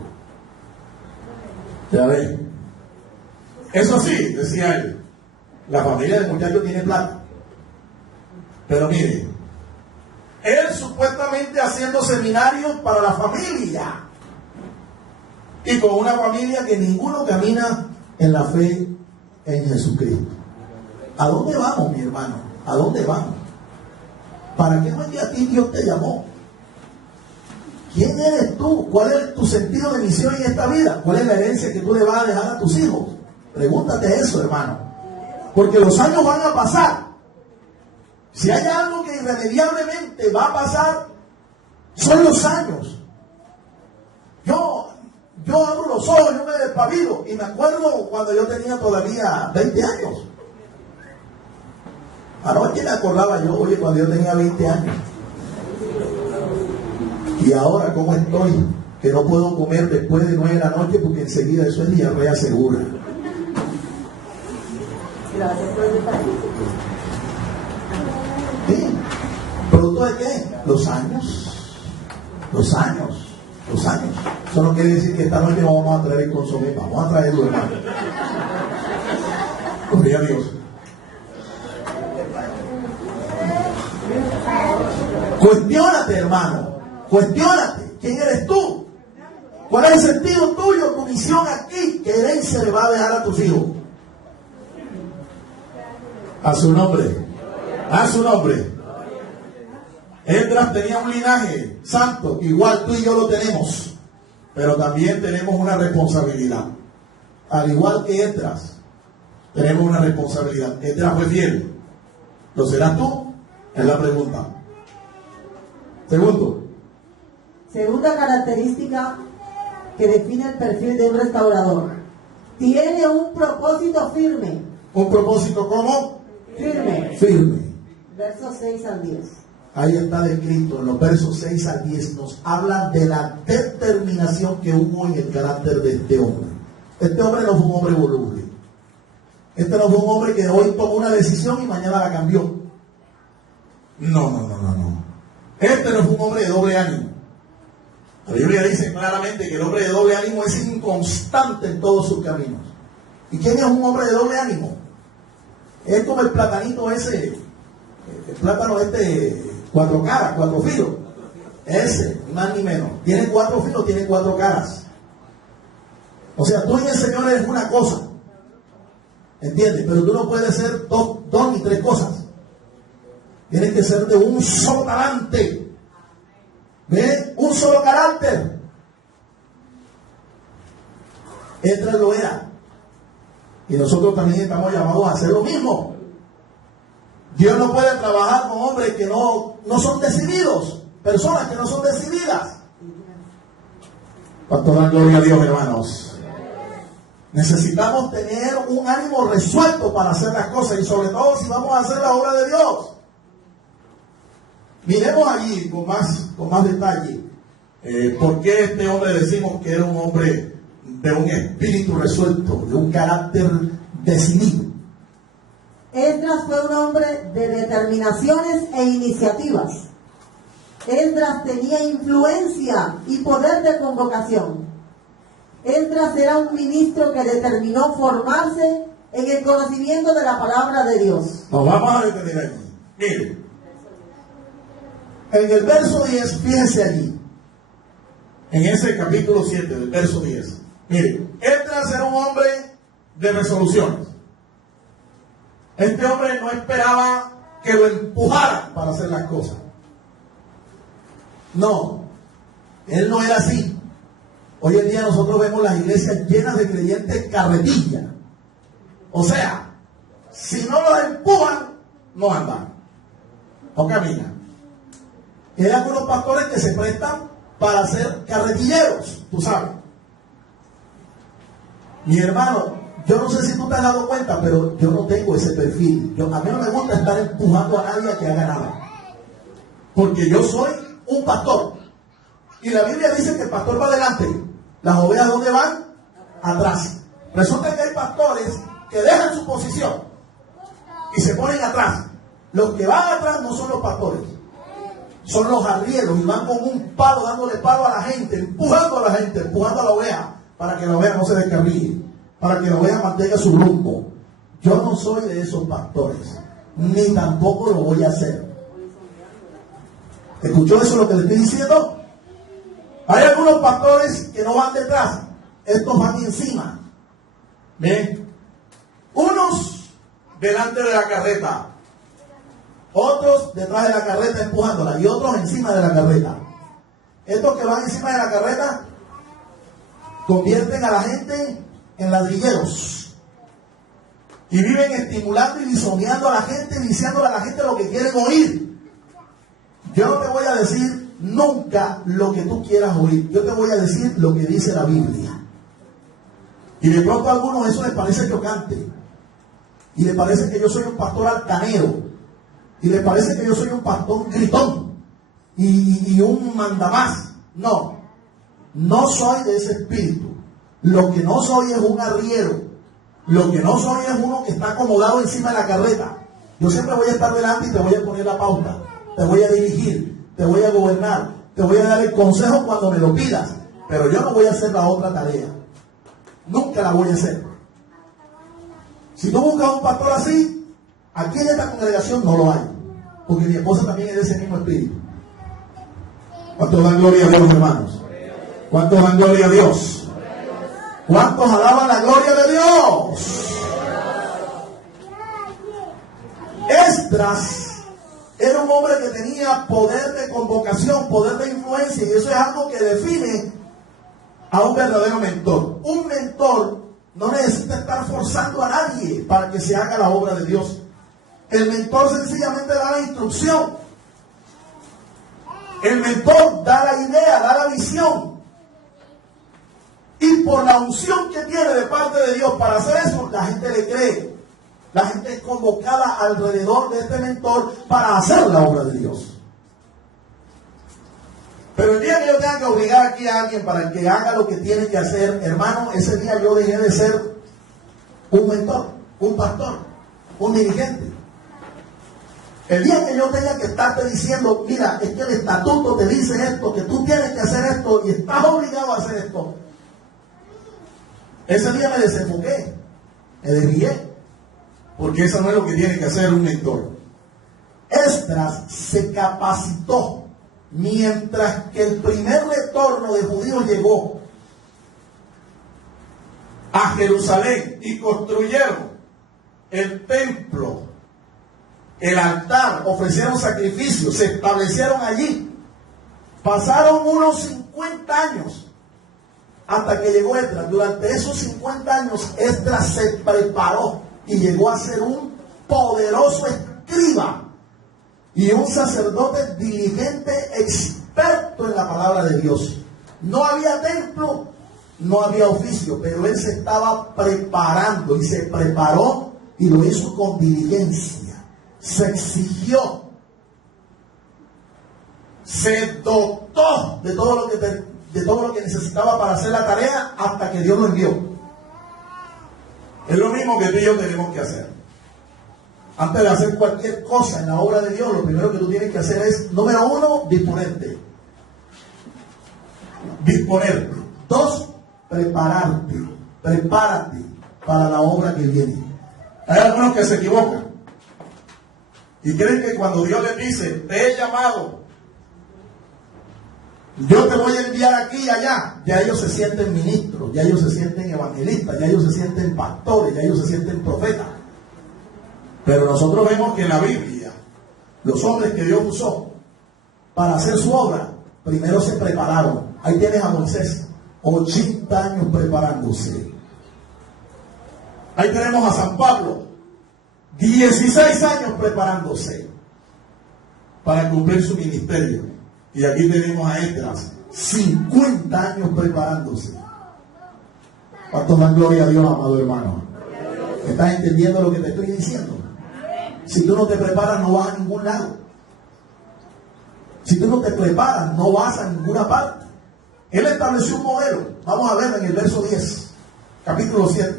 Ya ves, eso sí, decía él, la familia del muchacho tiene plata, pero mire, él supuestamente haciendo seminarios para la familia, y con una familia que ninguno camina en la fe en Jesucristo. ¿A dónde vamos, mi hermano? ¿A dónde vamos? ¿Para qué fue que a ti Dios te llamó? ¿Quién eres tú? ¿Cuál es tu sentido de misión en esta vida? ¿Cuál es la herencia que tú le vas a dejar a tus hijos? Pregúntate eso, hermano. Porque los años van a pasar. Si hay algo que irremediablemente va a pasar, son los años. Yo abro los ojos, yo me despabilo y me acuerdo cuando yo tenía todavía 20 años. Anoche me acordaba yo, oye, cuando yo tenía 20 años. Y ahora, ¿cómo estoy? Que no puedo comer después de 9 de la noche porque enseguida eso es diarrea segura. ¿Sí? ¿Producto de qué? Los años. Los años. Los años. Eso no quiere decir que esta noche no vamos a traer el consomé. Vamos a traerlo, hermano. Gloria a Dios. Cuestiónate, hermano. Cuestiónate. ¿Quién eres tú? ¿Cuál es el sentido tuyo, tu misión aquí? ¿Qué herencia le va a dejar a tus hijos? A su nombre. A su nombre. Esdras tenía un linaje santo, igual tú y yo lo tenemos, pero también tenemos una responsabilidad. Al igual que Esdras, tenemos una responsabilidad. Esdras fue fiel. ¿Lo serás tú? Es la pregunta. Segundo. Segunda característica que define el perfil de un restaurador. Tiene un propósito firme. ¿Un propósito cómo? Firme. Firme. Versos 6 al 10. Ahí está descrito en los versos 6 al 10. Nos habla de la determinación que hubo en el carácter de este hombre. Este hombre no fue un hombre voluble. Este no fue un hombre que hoy tomó una decisión y mañana la cambió. No. Este no fue un hombre de doble ánimo. La Biblia dice claramente que el hombre de doble ánimo es inconstante en todos sus caminos. ¿Y quién es un hombre de doble ánimo? Es como el platanito ese, el plátano este, 4 caras, 4 filos. Ese, ni más ni menos. Tiene 4 filos, tiene 4 caras. O sea, tú en el Señor eres una cosa. ¿Entiendes? Pero tú no puedes ser dos ni 3 cosas. Tienes que ser de un solo talante. ¿Ves? Un solo carácter. Esdras lo era. Y nosotros también estamos llamados a hacer lo mismo. Dios no puede trabajar con hombres que no son decididos. Personas que no son decididas. Pastor, gloria a Dios, hermanos. Necesitamos tener un ánimo resuelto para hacer las cosas. Y sobre todo si vamos a hacer la obra de Dios. Miremos allí con más detalle por qué este hombre decimos que era un hombre de un espíritu resuelto, de un carácter decidido. Esdras fue un hombre de determinaciones e iniciativas. Esdras tenía influencia y poder de convocación. Esdras era un ministro que determinó formarse en el conocimiento de la palabra de Dios. Nos vamos a detener aquí. Mire. En el verso 10, fíjese allí, en ese capítulo 7 del verso 10, mire, Esdras era un hombre de resoluciones. Este hombre no esperaba que lo empujaran para hacer las cosas. No, él no era así. Hoy en día nosotros vemos las iglesias llenas de creyentes carretilla. O sea, si no los empujan, no andan, no caminan. Y hay algunos pastores que se prestan para ser carretilleros, tú sabes. Mi hermano, yo no sé si tú te has dado cuenta, pero yo no tengo ese perfil. A mí no me gusta estar empujando a nadie a que haga nada. Porque yo soy un pastor. Y la Biblia dice que el pastor va adelante. ¿Las ovejas dónde van? Atrás. Resulta que hay pastores que dejan su posición y se ponen atrás. Los que van atrás no son los pastores. Son los arrieros y van con un palo, dándole palo a la gente, empujando a la gente, empujando a la oveja, para que la oveja no se descarríe, para que la oveja mantenga su rumbo. Yo no soy de esos pastores, ni tampoco lo voy a hacer. ¿Escuchó eso lo que le estoy diciendo? Hay algunos pastores que no van detrás, estos van encima. ¿Ven? Unos delante de la carreta, otros detrás de la carreta empujándola y otros encima de la carreta. Estos que van encima de la carreta convierten a la gente en ladrilleros y viven estimulando y bisoneando a la gente, diciéndole a la gente lo que quieren oír. Yo no te voy a decir nunca lo que tú quieras oír, yo te voy a decir lo que dice la Biblia. Y de pronto a algunos eso les parece chocante, y les parece que yo soy un pastor altanero, y les parece que yo soy un pastor gritón y un mandamás. No, no soy de ese espíritu. Lo que no soy es un arriero. Lo que no soy es uno que está acomodado encima de la carreta. Yo siempre voy a estar delante y te voy a poner la pauta, te voy a dirigir, te voy a gobernar, te voy a dar el consejo cuando me lo pidas, pero yo no voy a hacer la otra tarea. Nunca la voy a hacer. Si tú buscas un pastor así, aquí en esta congregación no lo hay, porque mi esposa también es de ese mismo espíritu. ¿Cuántos dan gloria a Dios, hermanos? ¿Cuántos dan gloria a Dios? ¿Cuántos alaban la gloria de Dios? Esdras era un hombre que tenía poder de convocación, poder de influencia, y eso es algo que define a un verdadero mentor. Un mentor no necesita estar forzando a nadie para que se haga la obra de Dios. El mentor sencillamente da la instrucción. El mentor da la idea, da la visión. Y por la unción que tiene de parte de Dios para hacer eso, la gente le cree. La gente es convocada alrededor de este mentor para hacer la obra de Dios. Pero el día que yo tenga que obligar aquí a alguien para que haga lo que tiene que hacer, hermano, ese día yo dejé de ser un mentor, un pastor, un dirigente. El día que yo tenga que estarte diciendo, mira, es que el estatuto te dice esto, que tú tienes que hacer esto y estás obligado a hacer esto, ese día me desenfoqué, me desvié, porque eso no es lo que tiene que hacer un mentor. Esdras se capacitó mientras que el primer retorno de judíos llegó a Jerusalén y construyeron el templo, el altar, ofrecieron sacrificios, se establecieron allí. Pasaron unos 50 años hasta que llegó Esdras. Durante esos 50 años Esdras se preparó y llegó a ser un poderoso escriba y un sacerdote diligente, experto en la palabra de Dios. No había templo, no había oficio, pero él se estaba preparando y se preparó y lo hizo con diligencia. Se exigió, se dotó de todo lo que necesitaba para hacer la tarea hasta que Dios lo envió. Es lo mismo que tú y yo tenemos que hacer. Antes de hacer cualquier cosa en la obra de Dios, lo primero que tú tienes que hacer es, número 1, disponerte. Disponerte. 2, prepararte. Prepárate para la obra que viene. Hay algunos que se equivocan y creen que cuando Dios les dice, te he llamado, yo te voy a enviar aquí y allá, ya ellos se sienten ministros, ya ellos se sienten evangelistas, ya ellos se sienten pastores, ya ellos se sienten profetas. Pero nosotros vemos que en la Biblia, los hombres que Dios usó para hacer su obra, primero se prepararon. Ahí tienes a Moisés, 80 años preparándose. Ahí tenemos a San Pablo, 16 años preparándose para cumplir su ministerio. Y aquí tenemos a Esdras, 50 años preparándose. ¿Cuántos dan gloria a Dios, amado hermano? ¿Estás entendiendo lo que te estoy diciendo? Si tú no te preparas, no vas a ningún lado. Si tú no te preparas, no vas a ninguna parte. Él estableció un modelo. Vamos a verlo en el verso 10, capítulo 7.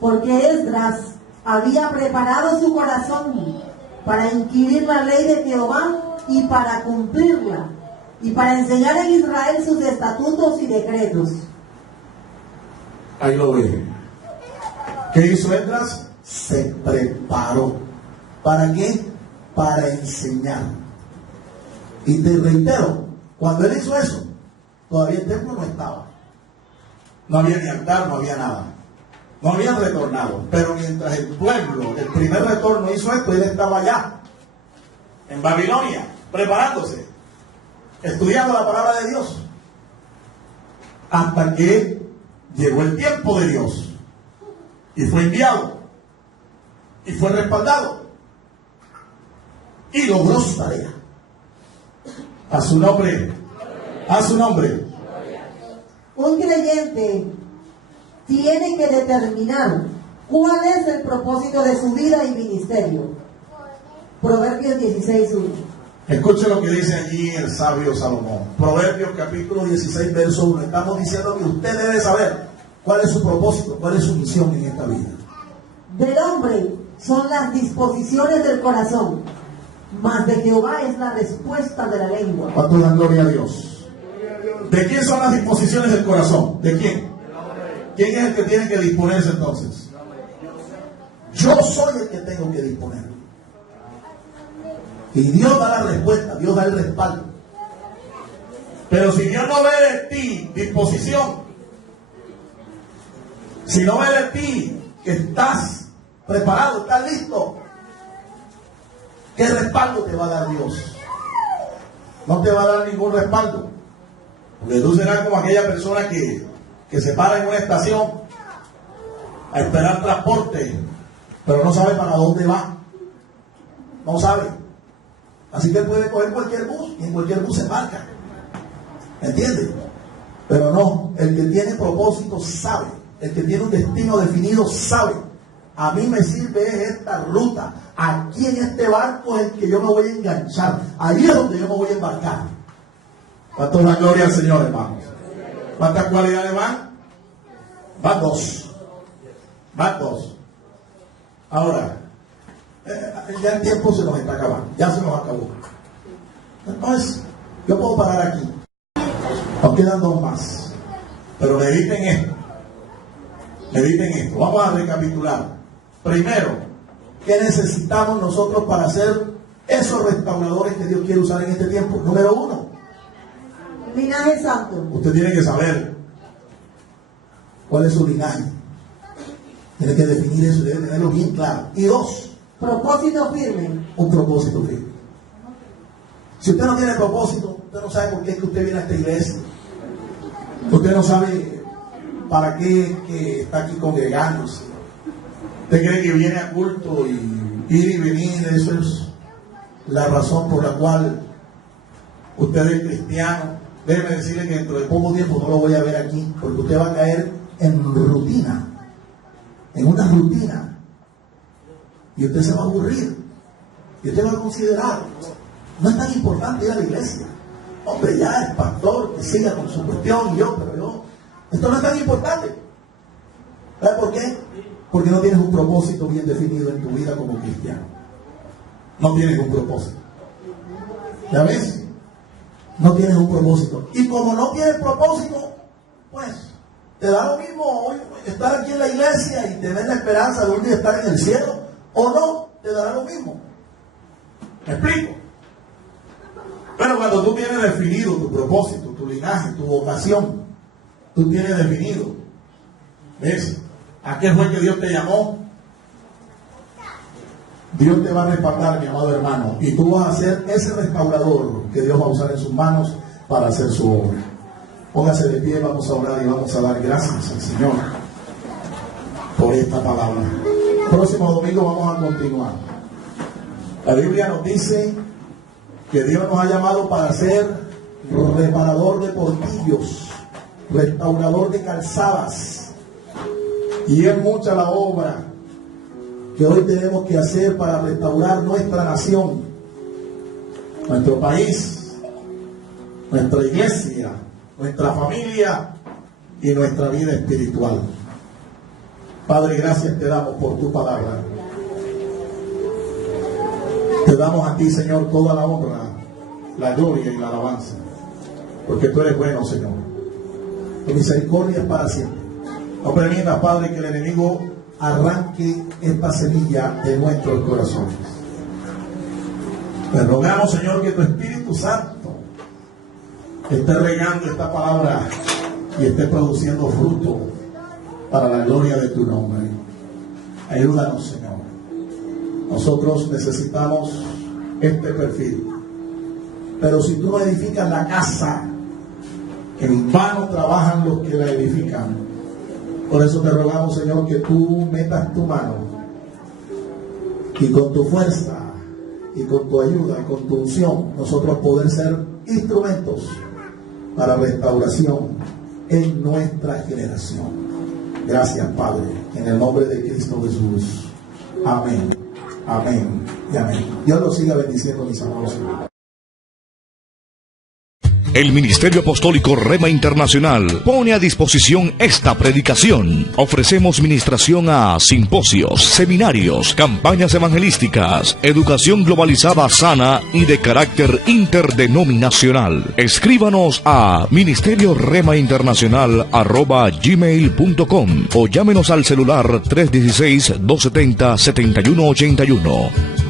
Porque Esdras había preparado su corazón para inquirir la ley de Jehová y para cumplirla, y para enseñar en Israel sus estatutos y decretos. Ahí lo ven. ¿Qué hizo Esdras? Se preparó. ¿Para qué? Para enseñar. Y te reitero, cuando él hizo eso, todavía el templo no estaba. No había ni altar, no había nada. No habían retornado. Pero mientras el pueblo, el primer retorno hizo esto, él estaba allá, en Babilonia, preparándose, estudiando la palabra de Dios. Hasta que llegó el tiempo de Dios. Y fue enviado. Y fue respaldado. Y logró su tarea. A su nombre. A su nombre. Un creyente tiene que determinar cuál es el propósito de su vida y ministerio. Proverbios 16:1. Escuche lo que dice allí el sabio Salomón. Proverbios capítulo 16, verso 1. Estamos diciendo que usted debe saber cuál es su propósito, cuál es su misión en esta vida. Del hombre son las disposiciones del corazón, mas de Jehová es la respuesta de la lengua. ¿Cuánto dan gloria a Dios? ¿De quién son las disposiciones del corazón? ¿De quién? ¿Quién es el que tiene que disponerse entonces? Yo soy el que tengo que disponer. Y Dios da la respuesta, Dios da el respaldo. Pero si Dios no ve de ti disposición, si no ve de ti que estás preparado, estás listo, ¿qué respaldo te va a dar Dios? No te va a dar ningún respaldo. Porque tú serás como aquella persona que se para en una estación a esperar transporte, pero no sabe para dónde va. No sabe. Así que él puede coger cualquier bus y en cualquier bus se marca. ¿Entiendes? Pero no, el que tiene propósito sabe. El que tiene un destino definido sabe. A mí me sirve esta ruta. Aquí en este barco es el que yo me voy a enganchar. Ahí es donde yo me voy a embarcar. ¿Cuánto es la gloria al Señor, hermanos? ¿Cuántas cualidades van? Van dos. Van dos. Ahora, ya el tiempo se nos está acabando. Ya se nos acabó. Entonces, yo puedo parar aquí. Nos quedan dos más. Pero mediten esto. Mediten esto. Vamos a recapitular. Primero, ¿qué necesitamos nosotros para ser esos restauradores que Dios quiere usar en este tiempo? Número uno, linaje santo. usted tiene que saber cuál es su linaje. Tiene que definir eso, debe tenerlo bien claro. Y dos, propósito firme. un propósito firme. Si usted no tiene propósito, usted no sabe por qué es que usted viene a esta iglesia. Usted no sabe para qué que está aquí congregándose. Usted cree que viene a culto y ir y venir, eso es la razón por la cual usted es cristiano. Déjeme decirle que dentro de poco tiempo no lo voy a ver aquí, porque usted va a caer en rutina, en una rutina, y usted se va a aburrir, y usted va a considerar, no es tan importante ir a la iglesia. Hombre, ya es pastor, que siga con su cuestión, esto no es tan importante. ¿Sabe por qué? Porque no tienes un propósito bien definido en tu vida como cristiano. No tienes un propósito. ¿Ya ves? No tienes un propósito. Y como no tienes propósito, pues te da lo mismo hoy estar aquí en la iglesia y tener la esperanza de un día estar en el cielo, o no, te dará lo mismo. ¿Me explico? Pero cuando tú tienes definido tu propósito, tu linaje, tu vocación, tú tienes definido, ¿ves? ¿A qué fue que Dios te llamó? Dios te va a respaldar, mi amado hermano, y tú vas a ser ese restaurador que Dios va a usar en sus manos para hacer su obra. Póngase de pie, vamos a orar y vamos a dar gracias al Señor por esta palabra. Próximo domingo vamos a continuar. La Biblia nos dice que Dios nos ha llamado para ser reparador de portillos, restaurador de calzadas, y es mucha la obra que hoy tenemos que hacer para restaurar nuestra nación, nuestro país, nuestra iglesia, nuestra familia y nuestra vida espiritual. Padre, gracias te damos por tu palabra. Te damos a ti, Señor, toda la honra, la gloria y la alabanza, porque tú eres bueno, Señor. Tu misericordia es para siempre. No permitas, Padre, que el enemigo arranque esta semilla de nuestros corazones. Te rogamos, Señor, que tu Espíritu Santo esté regando esta palabra y esté produciendo fruto para la gloria de tu nombre. Ayúdanos, Señor. Nosotros necesitamos este perfil. Pero si tú no edificas la casa, en vano trabajan los que la edifican. Por eso te rogamos, Señor, que tú metas tu mano y con tu fuerza y con tu ayuda y con tu unción nosotros poder ser instrumentos para restauración en nuestra generación. Gracias, Padre, en el nombre de Cristo Jesús. Amén, amén y amén. Dios los siga bendiciendo, mis amados hermanos. El Ministerio Apostólico Rema Internacional pone a disposición esta predicación. Ofrecemos ministración a simposios, seminarios, campañas evangelísticas, educación globalizada sana y de carácter interdenominacional. Escríbanos a ministerioremainternacional@gmail.com o llámenos al celular 316-270-7181.